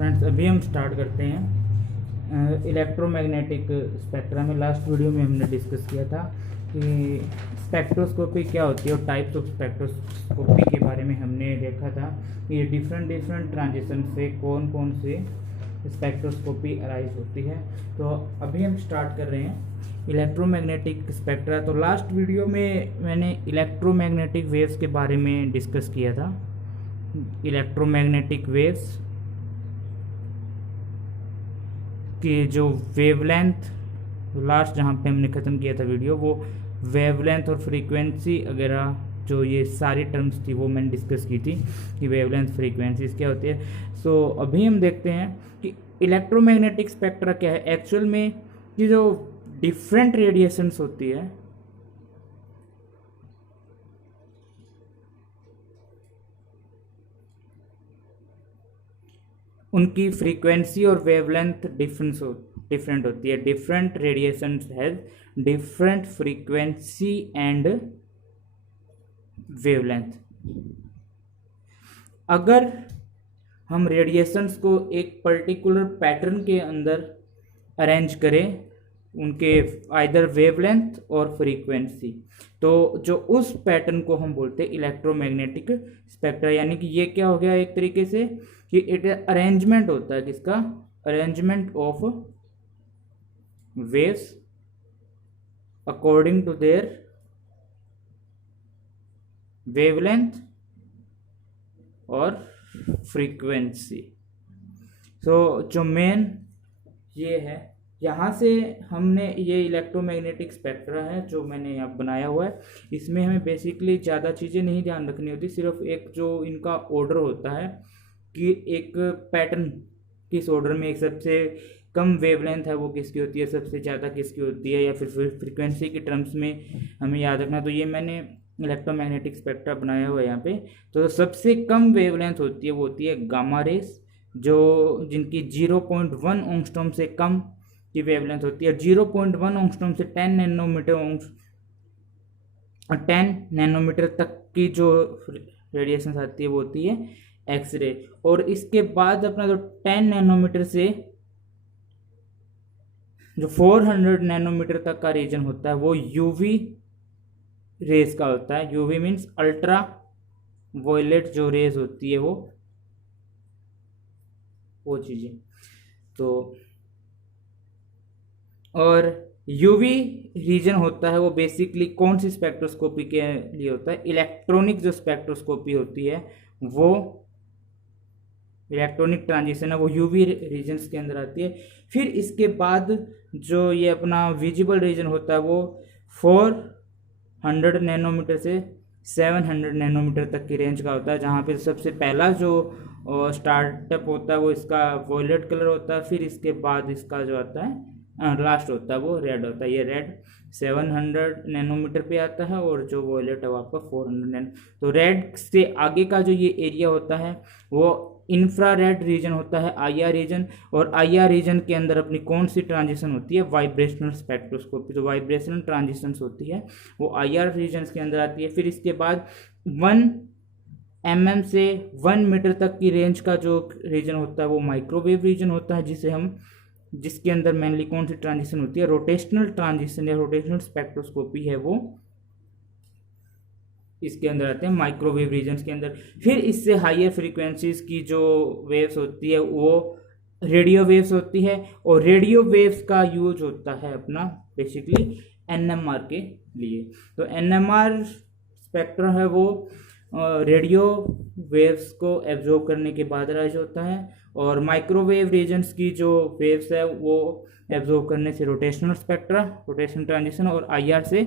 Friends अभी हम start करते हैं इलेक्ट्रोमैग्नेटिक स्पेक्ट्रा में। लास्ट वीडियो में हमने डिस्कस किया था कि स्पेक्ट्रोस्कोपी क्या होती है और टाइप्स ऑफ स्पेक्ट्रोस्कोपी के बारे में हमने देखा था कि डिफरेंट ट्रांजिशन से कौन कौन से स्पेक्ट्रोस्कोपी अराइज होती है। तो अभी हम स्टार्ट कर रहे हैं इलेक्ट्रोमैग्नेटिक स्पेक्ट्रा। तो लास्ट वीडियो में मैंने इलेक्ट्रोमैग्नेटिक वेव्स के बारे में डिस्कस किया था। इलेक्ट्रोमैग्नेटिक वेव्स की जो वेवलेंथ, लास्ट जहाँ पे हमने ख़त्म किया था वीडियो, वो वेवलेंथ और फ्रीक्वेंसी वगैरह जो ये सारी टर्म्स थी वो मैंने डिस्कस की थी कि वेवलेंथ फ्रीक्वेंसीज क्या होती है। सो अभी हम देखते हैं कि इलेक्ट्रोमैग्नेटिक स्पेक्ट्रा क्या है एक्चुअल में। कि जो डिफरेंट रेडिएशंस होती है उनकी फ्रीक्वेंसी और वेवलेंथ डिफरेंट होती है। Different radiations has different frequency and wavelength. अगर हम रेडिएशंस को एक पर्टिकुलर पैटर्न के अंदर अरेंज करें, उनके आइदर वेवलेंथ और फ्रीक्वेंसी, तो जो उस पैटर्न को हम बोलते हैं इलेक्ट्रोमैग्नेटिक स्पेक्ट्रा। यानी कि ये क्या हो गया एक तरीके से कि इट अरेंजमेंट होता है किसका, arrangement of waves according to their wavelength और फ्रीक्वेंसी। सो जो मेन ये है, यहाँ से हमने ये इलेक्ट्रोमैग्नेटिक स्पेक्ट्रा है जो मैंने यहाँ बनाया हुआ है। इसमें हमें बेसिकली ज़्यादा चीज़ें नहीं ध्यान रखनी होती, सिर्फ एक जो इनका ऑर्डर होता है कि एक पैटर्न किस ऑर्डर में, एक सबसे कम वेवलेंथ है वो किसकी होती है, सबसे ज़्यादा किसकी होती है, या फिर फ्रीक्वेंसी के टर्म्स में हमें याद रखना। तो ये मैंने इलेक्ट्रोमैग्नेटिक स्पेक्ट्रा बनाया हुआ है यहाँ पे। तो सबसे कम वेवलेंथ होती है वो होती है गामा रेस, जो जिनकी 0.1 एंगस्ट्रॉम से कम की वेवलेंथ होती है। 0.1 एंगस्ट्रॉम से 10 नैनोमीटर तक की जो रेडिएशन आती है वो होती है एक्सरे। और इसके बाद अपना जो 10 नैनोमीटर से जो 400 नैनोमीटर तक का रीजन होता है वो यूवी रेस का होता है। यूवी मीन्स अल्ट्रा वायलेट जो रेज होती है वो चीज़ें। तो और यूवी रीजन होता है वो बेसिकली कौन सी स्पेक्ट्रोस्कोपी के लिए होता है, इलेक्ट्रॉनिक जो स्पेक्ट्रोस्कोपी होती है वो इलेक्ट्रॉनिक ट्रांजिशन है वो यूवी रीजन्स के अंदर आती है। फिर इसके बाद जो ये अपना विजिबल रीजन होता है वो 400 नैनोमीटर से 700 नैनोमीटर तक की रेंज का होता है, जहाँ पे सबसे पहला जो स्टार्टअप होता है वो इसका वॉयलेट कलर होता है। फिर इसके बाद इसका जो आता है लास्ट होता है वो रेड होता है। ये रेड 700 नैनोमीटर पे आता है और जो वॉयलेट है वो आपका 400 नैनो। तो रेड से आगे का जो ये एरिया होता है वो इंफ्रारेड रीजन होता है, आईआर रीजन। और आईआर रीजन के अंदर अपनी कौन सी ट्रांजिशन होती है, वाइब्रेशनल स्पेक्ट्रोस्कोपी। तो वाइब्रेशनल ट्रांजिशंस होती है वो आईआर रीजन के अंदर आती है। फिर इसके बाद 1 mm से 1 मीटर तक की रेंज का जो रीजन होता है वो माइक्रोवेव रीजन होता है, जिसके अंदर मेनली कौन सी ट्रांजिशन होती है, रोटेशनल ट्रांजिशन या रोटेशनल स्पेक्ट्रोस्कोपी है वो इसके अंदर आते हैं माइक्रोवेव रीजन्स के अंदर। फिर इससे हायर फ्रीक्वेंसीज की जो वेव्स होती है वो रेडियो वेव्स होती है, और रेडियो वेव्स का यूज होता है अपना बेसिकली एनएमआर के लिए। तो एनएमआर स्पेक्ट्रा है वो रेडियो वेव्स को एब्जॉर्ब करने के बाद राइज होता है, और माइक्रोवेव रीजन्स की जो वेव्स है वो एब्जॉर्ब करने से रोटेशनल स्पेक्ट्रा, रोटेशनल ट्रांजिशन, और आईआर से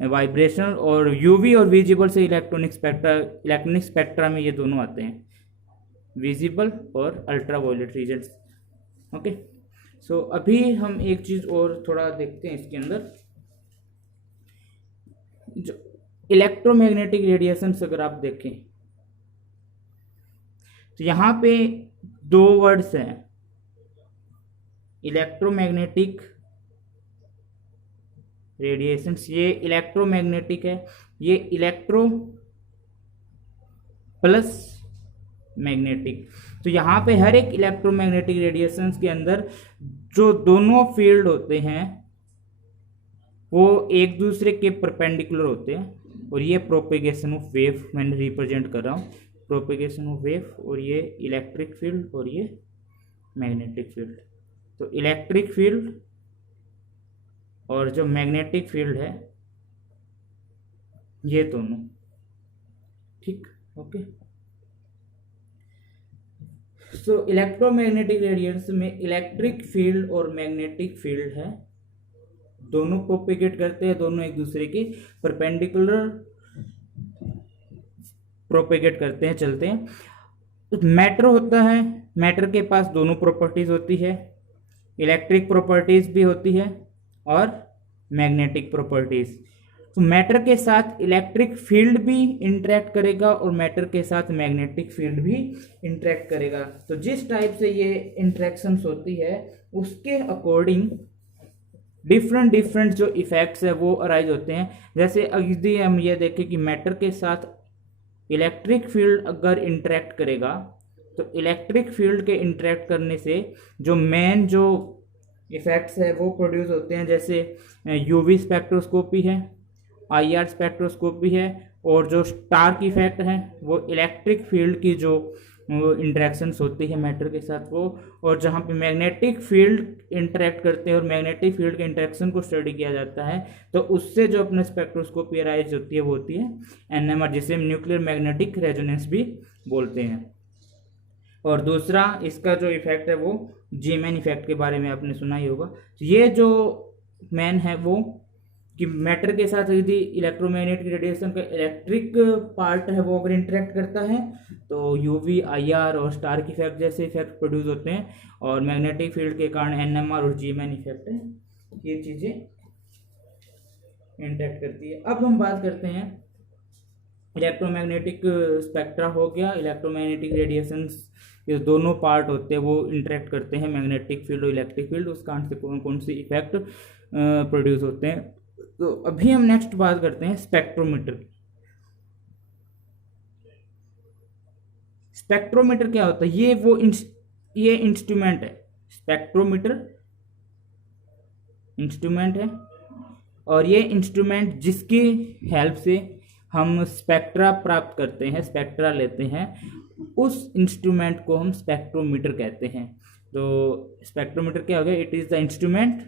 वाइब्रेशनल, और यूवी और विजिबल से इलेक्ट्रॉनिक स्पेक्ट्रा। इलेक्ट्रॉनिक स्पेक्ट्रा में ये दोनों आते हैं, विजिबल और अल्ट्रा वायलेट रीजन्स। ओके, सो अभी हम एक चीज़ और थोड़ा देखते हैं इसके अंदर। जो इलेक्ट्रोमैग्नेटिक रेडिएशंस अगर आप देखें तो यहाँ पे 2 वर्ड्स हैं, इलेक्ट्रोमैग्नेटिक रेडिएशंस। ये इलेक्ट्रोमैग्नेटिक है, ये इलेक्ट्रो प्लस मैग्नेटिक। तो यहाँ पे हर एक इलेक्ट्रोमैग्नेटिक रेडिएशंस के अंदर जो दोनों फील्ड होते हैं वो एक दूसरे के परपेंडिकुलर होते हैं, और ये प्रोपेगेशन ऑफ वेव मैंने रिप्रेजेंट कर रहा हूँ, प्रोपेगेशन ऑफ वेव, और ये इलेक्ट्रिक फील्ड और ये मैग्नेटिक फील्ड। तो इलेक्ट्रिक फील्ड और जो मैग्नेटिक फील्ड है ये दोनों, ठीक, ओके। सो इलेक्ट्रोमैग्नेटिक रेडिएशन में इलेक्ट्रिक फील्ड और मैग्नेटिक फील्ड है, दोनों प्रोपेगेट करते हैं, दोनों एक दूसरे के परपेंडिकुलर प्रोपेगेट करते हैं, चलते हैं। मैटर होता है, मैटर के पास दोनों प्रॉपर्टीज होती है, इलेक्ट्रिक प्रॉपर्टीज भी होती है और मैग्नेटिक प्रॉपर्टीज। तो मैटर के साथ इलेक्ट्रिक फील्ड भी इंटरेक्ट करेगा और मैटर के साथ मैग्नेटिक फील्ड भी इंटरेक्ट करेगा। तो जिस टाइप से ये इंटरेक्शंस होती है उसके अकॉर्डिंग डिफरेंट डिफरेंट जो इफेक्ट्स है वो अराइज होते हैं। जैसे यदि हम ये देखें कि मैटर के साथ इलेक्ट्रिक फील्ड अगर इंटरेक्ट करेगा तो इलेक्ट्रिक फील्ड के इंटरेक्ट करने से जो मेन जो इफेक्ट्स है वो प्रोड्यूस होते हैं, जैसे यूवी स्पेक्ट्रोस्कोपी है, आईआर स्पेक्ट्रोस्कोपी है, और जो स्टार्क इफेक्ट है वो इलेक्ट्रिक फील्ड की जो इंटरेक्शंस होती है मैटर के साथ वो, और जहाँ पे मैग्नेटिक फील्ड इंटरेक्ट करते हैं और मैग्नेटिक फील्ड के इंटरेक्शन को स्टडी किया जाता है तो उससे जो अपने स्पेक्ट्रोस्कोपी अराइज होती है वो होती है एनएमआर, जिसे हम न्यूक्लियर मैग्नेटिक रेजोनेंस भी बोलते हैं। और दूसरा इसका जो इफेक्ट है वो जी मैन इफेक्ट के बारे में आपने सुना ही होगा। ये जो मैन है वो कि मैटर के साथ यदि इलेक्ट्रोमैग्नेटिक रेडिएशन का इलेक्ट्रिक पार्ट है वो अगर इंटरेक्ट करता है तो यूवी, आईआर और स्टार्क इफेक्ट जैसे इफेक्ट प्रोड्यूस होते हैं, और मैग्नेटिक फील्ड के कारण एनएमआर और जी मैन इफेक्ट है, ये चीज़ें इंटरेक्ट करती है। अब हम बात करते हैं इलेक्ट्रोमैग्नेटिक स्पेक्ट्रा हो गया, इलेक्ट्रोमैग्नेटिक रेडिएशंस ये दोनों पार्ट होते हैं वो इंटरेक्ट करते हैं मैग्नेटिक फील्ड और इलेक्ट्रिक फील्ड, उस कारण से कौन कौन से इफेक्ट प्रोड्यूस होते हैं। तो अभी हम नेक्स्ट बात करते हैं स्पेक्ट्रोमीटर की। स्पेक्ट्रोमीटर क्या होता है? ये इंस्ट्रूमेंट है, स्पेक्ट्रोमीटर इंस्ट्रूमेंट है, और ये इंस्ट्रूमेंट जिसकी हेल्प से हम स्पेक्ट्रा प्राप्त करते हैं, स्पेक्ट्रा लेते हैं, उस इंस्ट्रूमेंट को हम स्पेक्ट्रोमीटर कहते हैं। तो स्पेक्ट्रोमीटर क्या हो गया? It is the instrument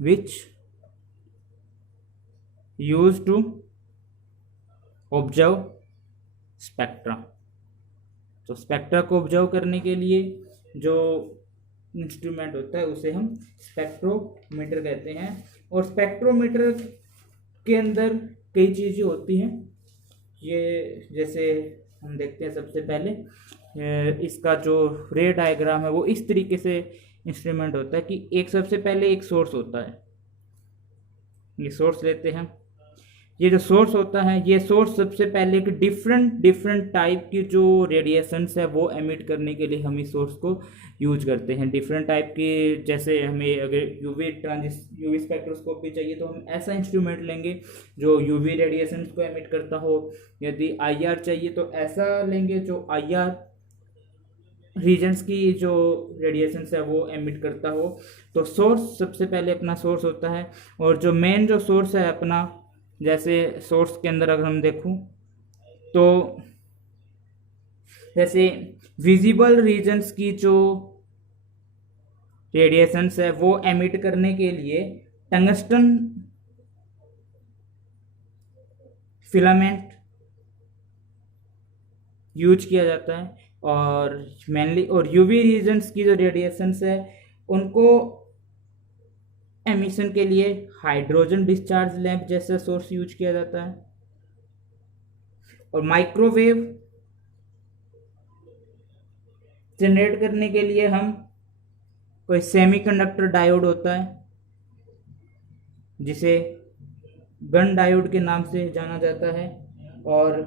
which used to observe spectra। तो स्पेक्ट्रा को ऑब्जर्व करने के लिए जो इंस्ट्रूमेंट होता है उसे हम स्पेक्ट्रोमीटर कहते हैं। और स्पेक्ट्रोमीटर के अंदर कई चीज़ें होती हैं, ये जैसे हम देखते हैं सबसे पहले इसका जो रे डायग्राम है वो इस तरीके से इंस्ट्रूमेंट होता है कि एक सबसे पहले एक सोर्स होता है, ये सोर्स लेते हैं, ये जो सोर्स होता है ये सोर्स सबसे पहले एक डिफरेंट टाइप की जो रेडिएशंस है वो एमिट करने के लिए हम इस सोर्स को यूज करते हैं। डिफरेंट टाइप की, जैसे हमें अगर यूवी स्पेक्ट्रोस्कोपी चाहिए तो हम ऐसा इंस्ट्रूमेंट लेंगे जो यूवी रेडिएशंस को एमिट करता हो। यदि आईआर चाहिए तो ऐसा लेंगे जो आईआर रीजन्स की जो रेडिएशंस है वो एमिट करता हो। तो सोर्स सबसे पहले अपना सोर्स होता है, और जो मेन जो सोर्स है अपना, जैसे सोर्स के अंदर अगर हम देखूं तो जैसे विजिबल रीजन्स की जो रेडिएशंस है वो एमिट करने के लिए टंगस्टन फिलामेंट यूज किया जाता है। और मेनली और यूवी रीजन्स की जो रेडिएशंस है उनको एमिशन के लिए हाइड्रोजन डिस्चार्ज लैंप जैसा सोर्स यूज किया जाता है। और माइक्रोवेव जनरेट करने के लिए हम कोई सेमीकंडक्टर डायोड होता है जिसे गन डायोड के नाम से जाना जाता है, और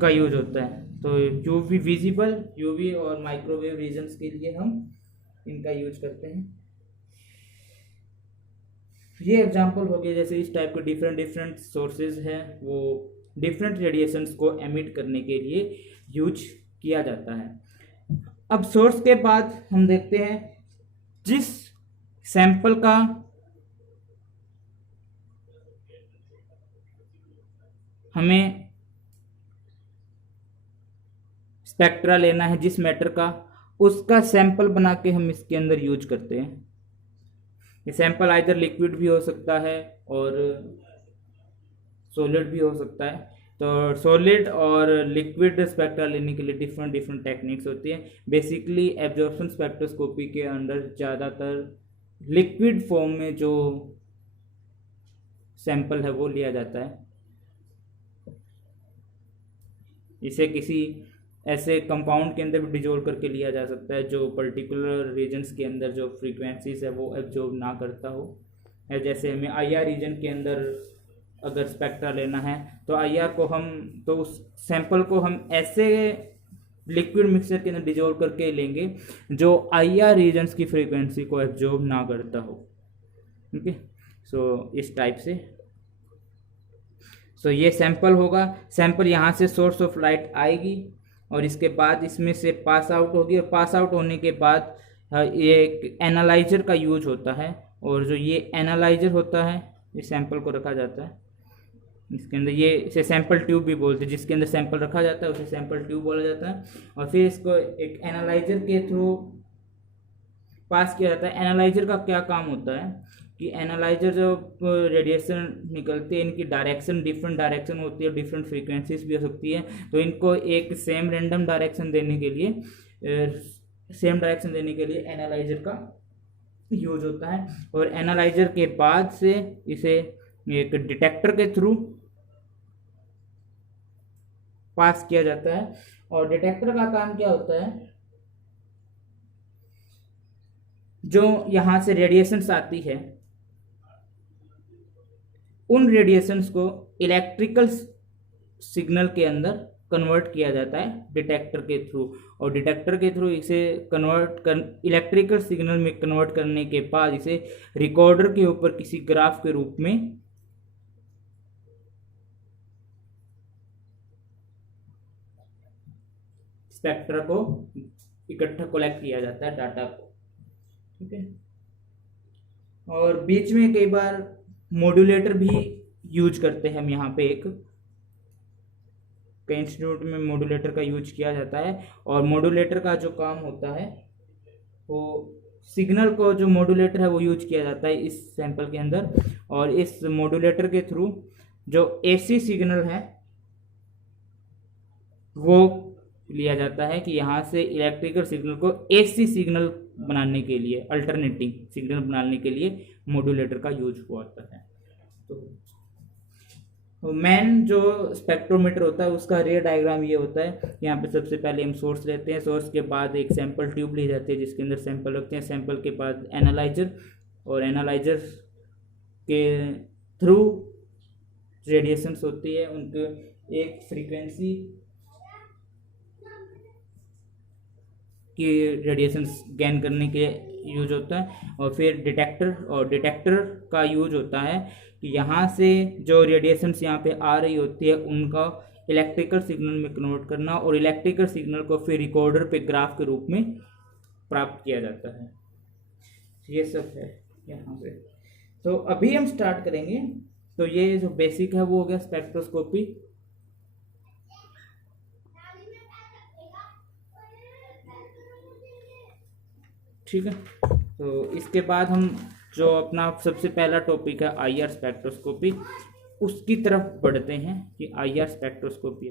का यूज होता है। तो यूवी विजिबल, यूवी और माइक्रोवेव रीजन्स के लिए हम इनका यूज करते हैं। ये एग्जांपल हो गया, जैसे इस टाइप के डिफरेंट डिफरेंट सोर्सेज हैं, वो डिफरेंट रेडिएशंस को एमिट करने के लिए यूज किया जाता है। अब सोर्स के बाद हम देखते हैं जिस सैंपल का हमें स्पेक्ट्रा लेना है, जिस मैटर का, उसका सैंपल बना के हम इसके अंदर यूज करते हैं। ये सैंपल आइदर लिक्विड भी हो सकता है और सॉलिड भी हो सकता है। तो सॉलिड और लिक्विड स्पेक्ट्रा लेने के लिए डिफरेंट डिफरेंट टेक्निक्स होती हैं। बेसिकली एब्जॉर्प्शन स्पेक्ट्रोस्कोपी के अंदर ज़्यादातर लिक्विड फॉर्म में जो सैंपल है वो लिया जाता है। इसे किसी ऐसे कंपाउंड के अंदर भी डिजोल्व करके लिया जा सकता है जो पर्टिकुलर रीजन्स के अंदर जो फ्रीक्वेंसीज है वो एब्जॉर्ब ना करता हो। जैसे हमें IR रीजन के अंदर अगर स्पेक्ट्रा लेना है तो IR को हम, तो उस सैंपल को हम ऐसे लिक्विड मिक्सचर के अंदर डिजोल्व करके लेंगे जो IR रीजन्स की फ्रीक्वेंसी को एब्जॉर्ब ना करता हो। ओके, सो इस टाइप से ये सैंपल होगा। सैंपल यहाँ से सोर्स ऑफ लाइट आएगी और इसके बाद इसमें से पास आउट होगी, और पास आउट होने के बाद ये एक एनालाइजर का यूज होता है, और जो ये एनालाइजर होता है इस सैंपल को रखा जाता है इसके अंदर, ये इसे सैंपल ट्यूब भी बोलते हैं, जिसके अंदर सैंपल रखा जाता है उसे सैंपल ट्यूब बोला जाता है। और फिर इसको एक एनालाइजर के थ्रू पास किया जाता है। एनालाइजर का क्या काम होता है कि एनालाइजर जो रेडिएशन निकलती है इनकी डायरेक्शन डिफरेंट डायरेक्शन होती है, डिफरेंट फ्रीक्वेंसीज भी हो सकती है, तो इनको एक सेम रैंडम डायरेक्शन देने के लिए एनालाइजर का यूज होता है। और एनालाइजर के बाद से इसे एक डिटेक्टर के थ्रू पास किया जाता है। और डिटेक्टर का काम क्या होता है, जो यहाँ से रेडिएशंस आती है उन रेडिएशंस को इलेक्ट्रिकल सिग्नल के अंदर कन्वर्ट किया जाता है डिटेक्टर के थ्रू, और डिटेक्टर के थ्रू इसे इलेक्ट्रिकल सिग्नल में कन्वर्ट करने के बाद इसे रिकॉर्डर के ऊपर किसी ग्राफ के रूप में स्पेक्ट्रा को इकट्ठा कलेक्ट किया जाता है, डाटा को। ठीक है, और बीच में कई बार मॉड्यूलेटर भी यूज करते हैं हम। यहाँ पे कई इंस्टीट्यूट में मॉड्यूलेटर का यूज किया जाता है, और मॉड्यूलेटर का जो काम होता है वो सिग्नल को, जो मॉड्यूलेटर है वो यूज किया जाता है इस सैंपल के अंदर, और इस मॉड्यूलेटर के थ्रू जो AC सिग्नल है वो लिया जाता है कि यहाँ से इलेक्ट्रिकल सिग्नल को AC सिग्नल बनाने के लिए, अल्टरनेटिंग सिग्नल बनाने के लिए मॉड्यूलेटर का यूज हुआ होता है। तो मेन जो स्पेक्ट्रोमीटर होता है उसका रे डायग्राम ये होता है। यहाँ पे सबसे पहले हम सोर्स लेते हैं, सोर्स के बाद एक सैंपल ट्यूब ली जाती है जिसके अंदर सैंपल रखते हैं, सैंपल के बाद एनालाइजर, और एनालाइजर के थ्रू रेडिएशंस होती है, उनके एक फ्रीक्वेंसी की रेडिएशंस गेन करने के यूज होता है। और फिर डिटेक्टर का यूज होता है कि यहाँ से जो रेडिएशंस यहाँ पे आ रही होती है उनका इलेक्ट्रिकल सिग्नल में कन्वर्ट करना, और इलेक्ट्रिकल सिग्नल को फिर रिकॉर्डर पे ग्राफ के रूप में प्राप्त किया जाता है। ये सब है यहाँ पे। तो अभी हम स्टार्ट करेंगे। तो ये जो बेसिक है वो हो गया स्पेक्ट्रोस्कोपी। ठीक है, तो इसके बाद हम जो अपना सबसे पहला टॉपिक है IR स्पेक्ट्रोस्कोपी, उसकी तरफ बढ़ते हैं कि IR स्पेक्ट्रोस्कोपी